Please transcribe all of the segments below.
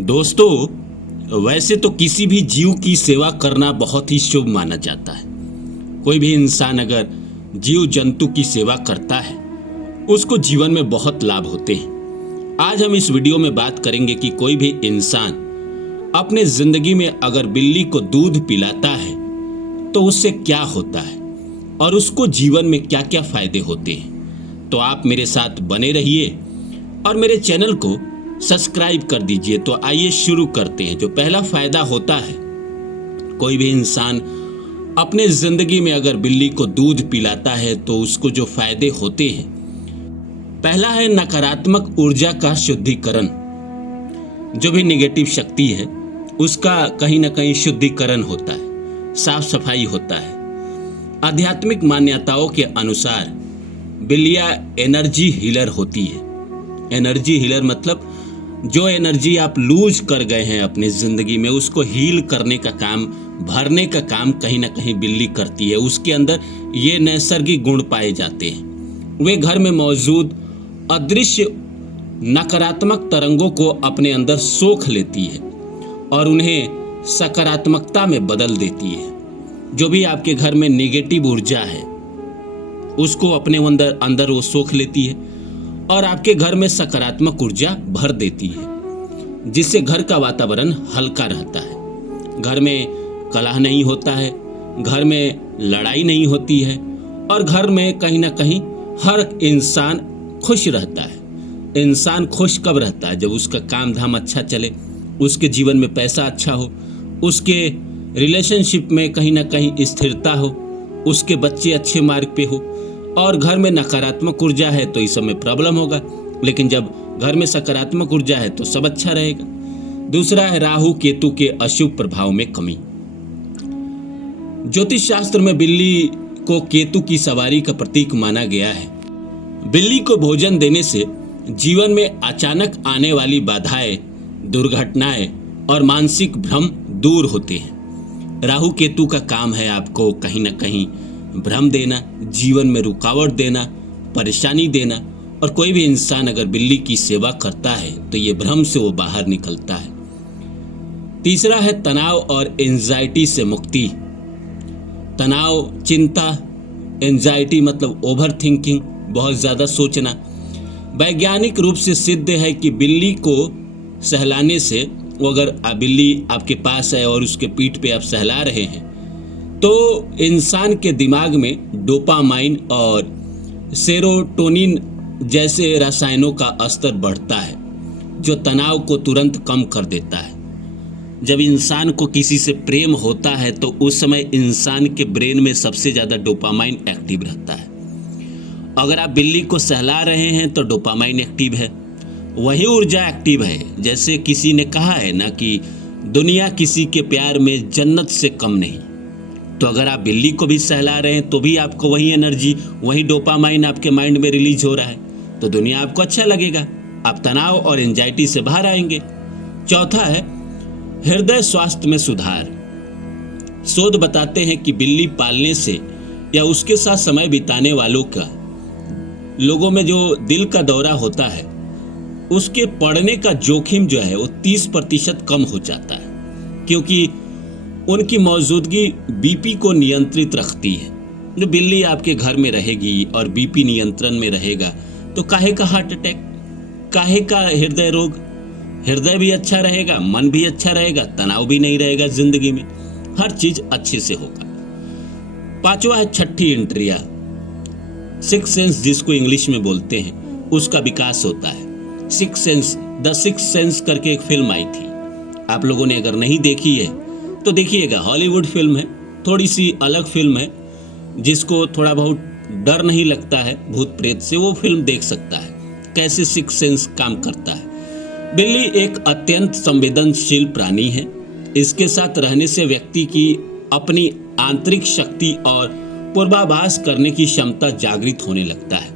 दोस्तों, वैसे तो किसी भी जीव की सेवा करना बहुत ही शुभ माना जाता है। कोई भी इंसान अगर जीव जंतु की सेवा करता है, उसको जीवन में बहुत लाभ होते हैं। आज हम इस वीडियो में बात करेंगे कि कोई भी इंसान अपने जिंदगी में अगर बिल्ली को दूध पिलाता है तो उससे क्या होता है और उसको जीवन में क्या क्या फायदे होते हैं। तो आप मेरे साथ बने रहिए और मेरे चैनल को सब्सक्राइब कर दीजिए। तो आइए शुरू करते हैं। जो पहला फायदा होता है, कोई भी इंसान अपने जिंदगी में अगर बिल्ली को दूध पिलाता है तो उसको जो फायदे होते हैं, पहला है नकारात्मक ऊर्जा का शुद्धिकरण। जो भी नेगेटिव शक्ति है उसका कहीं ना कहीं शुद्धिकरण होता है, साफ सफाई होता है। आध्यात्मिक मान्यताओं के अनुसार बिल्लियां एनर्जी हीलर होती है। एनर्जी हीलर मतलब जो एनर्जी आप लूज कर गए हैं अपनी जिंदगी में, उसको हील करने का काम, भरने का काम कहीं ना कहीं बिल्ली करती है। उसके अंदर ये नैसर्गिक गुण पाए जाते हैं। वे घर में मौजूद अदृश्य नकारात्मक तरंगों को अपने अंदर सोख लेती है और उन्हें सकारात्मकता में बदल देती है। जो भी आपके घर में नेगेटिव ऊर्जा है उसको अपने अंदर वो सोख लेती है और आपके घर में सकारात्मक ऊर्जा भर देती है, जिससे घर का वातावरण हल्का रहता है। घर में कलह नहीं होता है, घर में लड़ाई नहीं होती है और घर में कहीं ना कहीं हर इंसान खुश रहता है। इंसान खुश कब रहता है? जब उसका काम धाम अच्छा चले, उसके जीवन में पैसा अच्छा हो, उसके रिलेशनशिप में कहीं ना कहीं स्थिरता हो, उसके बच्चे अच्छे मार्ग पे हो। और घर में नकारात्मक ऊर्जा है तो इस समय प्रॉब्लम होगा, लेकिन जब घर में सकारात्मक ऊर्जा है तो सब अच्छा रहेगा। दूसरा है राहु केतु के अशुभ प्रभाव में कमी। ज्योतिष शास्त्र में बिल्ली को केतु की सवारी का प्रतीक माना गया है। बिल्ली को भोजन देने से जीवन में अचानक आने वाली बाधाएं, दुर्घटनाएं और मानसिक भ्रम दूर होते हैं। राहु केतु का काम है आपको कहीं ना कहीं भ्रम देना, जीवन में रुकावट देना, परेशानी देना। और कोई भी इंसान अगर बिल्ली की सेवा करता है तो ये भ्रम से वो बाहर निकलता है। तीसरा है तनाव और एंजाइटी से मुक्ति। तनाव, चिंता, एंजाइटी मतलब ओवर थिंकिंग, बहुत ज़्यादा सोचना। वैज्ञानिक रूप से सिद्ध है कि बिल्ली को सहलाने से, वो अगर बिल्ली आपके पास है और उसके पीठ पे आप सहला रहे हैं तो इंसान के दिमाग में डोपामाइन और सेरोटोनिन जैसे रसायनों का स्तर बढ़ता है, जो तनाव को तुरंत कम कर देता है। जब इंसान को किसी से प्रेम होता है तो उस समय इंसान के ब्रेन में सबसे ज़्यादा डोपामाइन एक्टिव रहता है। अगर आप बिल्ली को सहला रहे हैं तो डोपामाइन एक्टिव है, वही ऊर्जा एक्टिव है। जैसे किसी ने कहा है ना कि दुनिया किसी के प्यार में जन्नत से कम नहीं। तो अगर आप बिल्ली को भी सहला रहे हैं तो भी आपको वही एनर्जी, वही डोपामाइन आपके माइंड में रिलीज हो रहा है, तो दुनिया आपको अच्छा लगेगा, आप तनाव और एंजाइटी से बाहर आएंगे। चौथा है हृदय स्वास्थ्य में सुधार। शोध बताते हैं कि बिल्ली पालने से या उसके साथ समय बिताने वालों का, लोगों में जो दिल का दौरा होता है उसके पड़ने का जोखिम जो है वो 30% कम हो जाता है, क्योंकि उनकी मौजूदगी बीपी को नियंत्रित रखती है। जो बिल्ली आपके घर में रहेगी और बीपी नियंत्रण में रहेगा तो काहे का हार्ट अटैक, काहे का हृदय रोग, हृदय भी अच्छा रहेगा, मन भी अच्छा रहेगा, तनाव भी नहीं रहेगा, जिंदगी में हर चीज अच्छे से होगा। पांचवा है छठी इंद्रिया, सिक्स सेंस जिसको इंग्लिश में बोलते हैं, उसका विकास होता है। Six sense, the six sense करके एक फिल्म आई थी, आप लोगों ने अगर नहीं देखी है तो देखिएगा। हॉलीवुड फिल्म है, थोड़ी सी अलग फिल्म है, जिसको थोड़ा बहुत डर नहीं लगता है भूत प्रेत से, वो फिल्म देख सकता है कैसे सिक्स सेंस काम करता है। बिल्ली एक अत्यंत संवेदनशील प्राणी है। इसके साथ रहने से व्यक्ति की अपनी आंतरिक शक्ति और पूर्वाभास करने की क्षमता जागृत होने लगता है।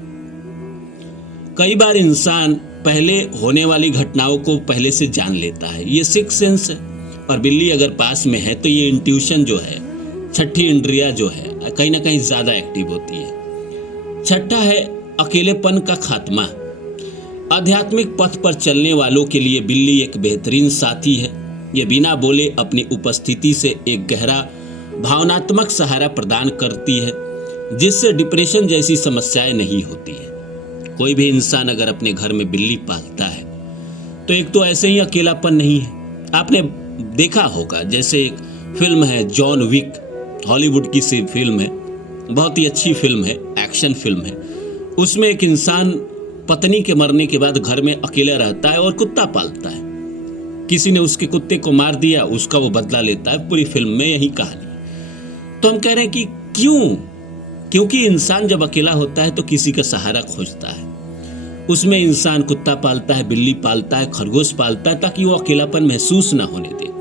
कई बार इंसान पहले होने वाली घटनाओं को पहले से जान लेता है, ये सिक्स सेंस है। और बिल्ली अगर पास में है तो ये इंट्यूशन जो है, छठी इंद्रिया जो है, कहीं ना कहीं ज़्यादा एक्टिव होती है। छठा है अकेलेपन का खात्मा। आध्यात्मिक पथ पर चलने वालों के लिए बिल्ली एक बेहतरीन साथी है। ये बिना बोले अपनी उपस्थिति से एक गहरा भावनात्मक सहारा प्रदान करती है, जिससे डिप्रेशन जैसी समस्याएं नहीं होती है। कोई भी इंसान अगर अपने घर में बिल्ली पालता है तो एक तो ऐसे ही अकेलापन नहीं है। आपने देखा होगा, जैसे एक फिल्म है जॉन विक, हॉलीवुड की सी फिल्म है, बहुत ही अच्छी फिल्म है, एक्शन फिल्म है। उसमें एक इंसान पत्नी के मरने के बाद घर में अकेला रहता है और कुत्ता पालता है। किसी ने उसके कुत्ते को मार दिया, उसका वो बदला लेता है। पूरी फिल्म में यही कहानी। तो हम कह रहे हैं कि क्यों? क्योंकि इंसान जब अकेला होता है तो किसी का सहारा खोजता है। उसमें इंसान कुत्ता पालता है, बिल्ली पालता है, खरगोश पालता है, ताकि वो अकेलापन महसूस ना होने दे।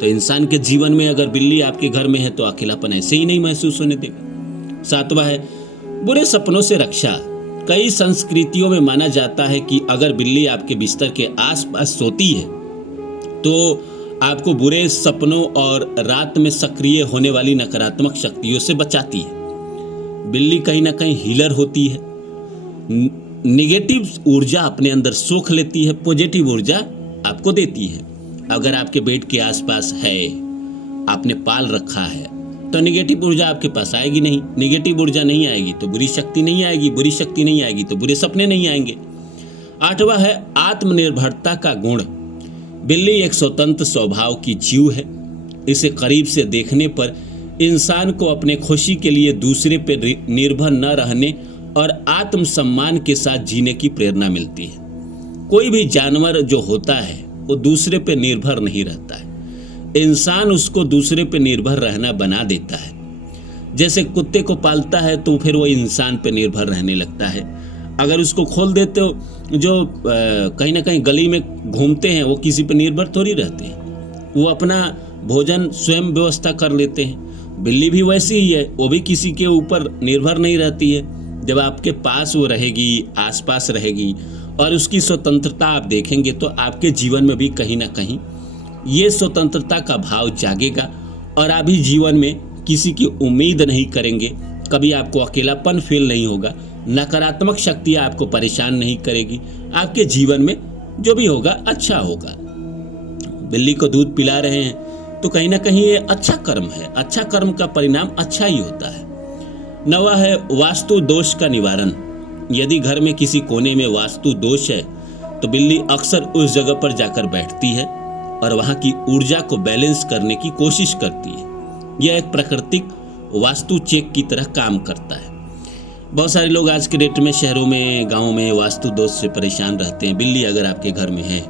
तो इंसान के जीवन में अगर बिल्ली आपके घर में है तो अकेलापन ऐसे ही नहीं महसूस होने देगा। सातवां है बुरे सपनों से रक्षा। कई संस्कृतियों में माना जाता है कि अगर बिल्ली आपके बिस्तर के आसपास सोती है तो आपको बुरे सपनों और रात में सक्रिय होने वाली नकारात्मक शक्तियों से बचाती है। बिल्ली कहीं ना कहीं हीलर होती है, निगेटिव ऊर्जा अपने अंदर सोख लेती है, पॉजिटिव ऊर्जा आपको देती है। अगर आपके बेड के आसपास है, आपने पाल रखा है, तो निगेटिव ऊर्जा आपके पास आएगी नहीं। निगेटिव ऊर्जा नहीं आएगी तो बुरी शक्ति नहीं आएगी, बुरी शक्ति नहीं आएगी तो बुरे सपने नहीं आएंगे। आठवां है आत्मनिर्भरता का गुण। बिल्ली एक स्वतंत्र स्वभाव की जीव है। इसे करीब से देखने पर इंसान को अपने खुशी के लिए दूसरे पर निर्भर न रहने और आत्मसम्मान के साथ जीने की प्रेरणा मिलती है। कोई भी जानवर जो होता है वो दूसरे पर निर्भर नहीं रहता है, इंसान उसको दूसरे पर निर्भर रहना बना देता है। जैसे कुत्ते को पालता है तो फिर वो इंसान पर निर्भर रहने लगता है। अगर उसको खोल देते हो, जो कहीं ना कहीं गली में घूमते हैं वो किसी पर निर्भर थोड़ी रहते हैं, वो अपना भोजन स्वयं व्यवस्था कर लेते हैं। बिल्ली भी वैसी ही है, वो भी किसी के ऊपर निर्भर नहीं रहती है। जब आपके पास वो रहेगी, आसपास रहेगी और उसकी स्वतंत्रता आप देखेंगे तो आपके जीवन में भी कहीं ना कहीं ये स्वतंत्रता का भाव जागेगा और आप भी जीवन में किसी की उम्मीद नहीं करेंगे। कभी आपको अकेलापन फील नहीं होगा, नकारात्मक शक्तियाँ आपको परेशान नहीं करेगी। आपके जीवन में जो भी होगा अच्छा होगा। बिल्ली को दूध पिला रहे हैं तो कहीं ना कहीं ये अच्छा कर्म है, अच्छा कर्म का परिणाम अच्छा ही होता है। नवा है वास्तु दोष का निवारण। यदि घर में किसी कोने में वास्तु दोष है तो बिल्ली अक्सर उस जगह पर जाकर बैठती है और वहां की ऊर्जा को बैलेंस करने की कोशिश करती है। यह एक प्राकृतिक वास्तु चेक की तरह काम करता है। बहुत सारे लोग आज के डेट में शहरों में, गाँव में वास्तु दोष से परेशान रहते हैं। बिल्ली अगर आपके घर में है,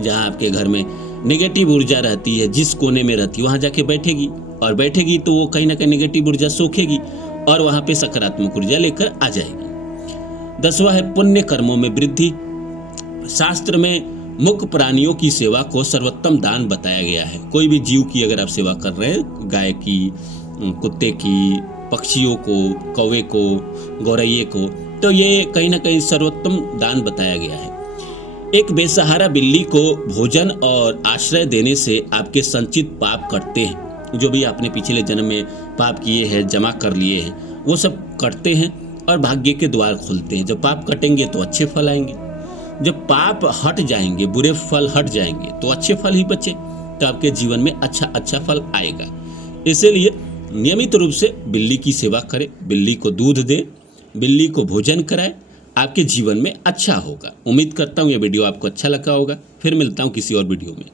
जहाँ आपके घर में नेगेटिव ऊर्जा रहती है, जिस कोने में रहती है वहाँ जाके बैठेगी और बैठेगी तो वो कहीं ना कहीं नेगेटिव ऊर्जा सोखेगी और वहाँ पे सकारात्मक ऊर्जा लेकर आ जाएगी। 10वां है पुण्य कर्मों में वृद्धि। शास्त्र में मूक प्राणियों की सेवा को सर्वोत्तम दान बताया गया है। कोई भी जीव की अगर आप सेवा कर रहे हैं, गाय की, कुत्ते की, पक्षियों को, कौवे को, गौरैये को, तो ये कहीं ना कहीं सर्वोत्तम दान बताया गया है। एक बेसहारा बिल्ली को भोजन और आश्रय देने से आपके संचित पाप कटते हैं। जो भी आपने पिछले जन्म में पाप किए हैं, जमा कर लिए हैं, वो सब कटते हैं और भाग्य के द्वार खुलते हैं। जब पाप कटेंगे तो अच्छे फल आएंगे, जब पाप हट जाएंगे, बुरे फल हट जाएंगे तो अच्छे फल ही बचे, तो आपके जीवन में अच्छा फल आएगा। इसीलिए नियमित रूप से बिल्ली की सेवा करें, बिल्ली को दूध दें, बिल्ली को भोजन कराएं, आपके जीवन में अच्छा होगा। उम्मीद करता हूँ ये वीडियो आपको अच्छा लगा होगा। फिर मिलता हूँ किसी और वीडियो में।